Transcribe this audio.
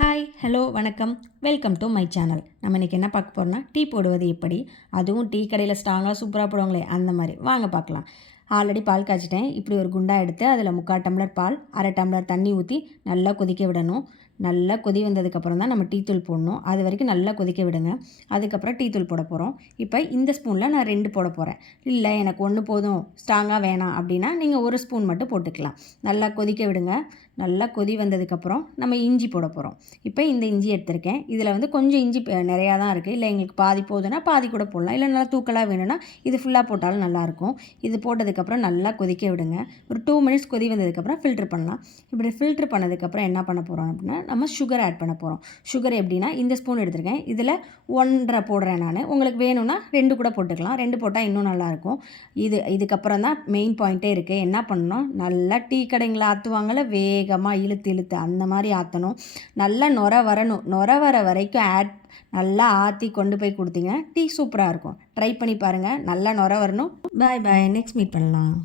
Hi hello வணக்கம் welcome to my channel. நம்ம இன்றைக்கி என்ன பார்க்க போகிறோம்னா டீ போடுவது எப்படி, அதுவும் டீ கடையில் ஸ்ட்ராங்காக சூப்பராக போடுவாங்களே அந்த மாதிரி வாங்க பார்க்கலாம். ஆல்ரெடி பால் காய்ச்சிட்டேன். இப்படி ஒரு குண்டா எடுத்து அதில் 3/4 டம்ளர் பால், 1/2 டம்ளர் தண்ணி ஊற்றி நல்லா கொதிக்க விடணும். நல்லா கொதி வந்ததுக்கப்புறம் தான் நம்ம டீத்தூள் போடணும். அது வரைக்கும் நல்லா கொதிக்க விடுங்க. அதுக்கப்புறம் டீத்தூள் போட போகிறோம். இப்போ இந்த ஸ்பூனில் நான் 2 போட போகிறேன். இல்லை எனக்கு 1 போதும், ஸ்ட்ராங்காக வேணாம் அப்படின்னா நீங்கள் 1 ஸ்பூன் மட்டும் போட்டுக்கலாம். நல்லா கொதிக்க விடுங்க. நல்லா கொதி வந்ததுக்கப்புறம் நம்ம இஞ்சி போட போகிறோம். இப்போ இந்த இஞ்சி எடுத்திருக்கேன். இதில் வந்து கொஞ்சம் இஞ்சி நிறையா தான் இருக்குது. இல்லை எங்களுக்கு பாதி போதுன்னா பாதி கூட போடலாம். இல்லை நல்லா தூக்கலாக வேணும்னா இது ஃபுல்லாக போட்டாலும் நல்லாயிருக்கும். இது போட்டதுக்கப்புறம் நல்லா கொதிக்க விடுங்க. ஒரு 2 மினிட்ஸ் கொதி வந்ததுக்கப்புறம் ஃபில்ட்ரு பண்ணலாம். இப்படி ஃபில்ட்ரு பண்ணதுக்கப்புறம் என்ன பண்ண போகிறோம் அப்படின்னா நம்ம சுகர் ஆட் பண்ண போகிறோம். சுகர் எப்படின்னா இந்த ஸ்பூன் எடுத்திருக்கேன். இதில் 1.5 போடுறேன் நான். உங்களுக்கு வேணும்னா 2 கூட போட்டுக்கலாம். 2 போட்டால் இன்னும் நல்லாயிருக்கும். இதுக்கப்புறம் தான் மெயின் பாயிண்ட்டே இருக்குது. என்ன பண்ணணும், நல்லா டீ கடைங்களை ஆற்றுவாங்கள்ல, வேகமாக இழுத்து அந்த மாதிரி ஆற்றணும். நல்லா நுர வரணும். நுர வர வரைக்கும் நல்லா ஆற்றி கொண்டு போய் கொடுத்தீங்க டீ சூப்பராக இருக்கும். ட்ரை பண்ணி பாருங்கள். நல்லா நுர வரணும். பாய் பாய். நெக்ஸ்ட் மீட் பண்ணலாம்.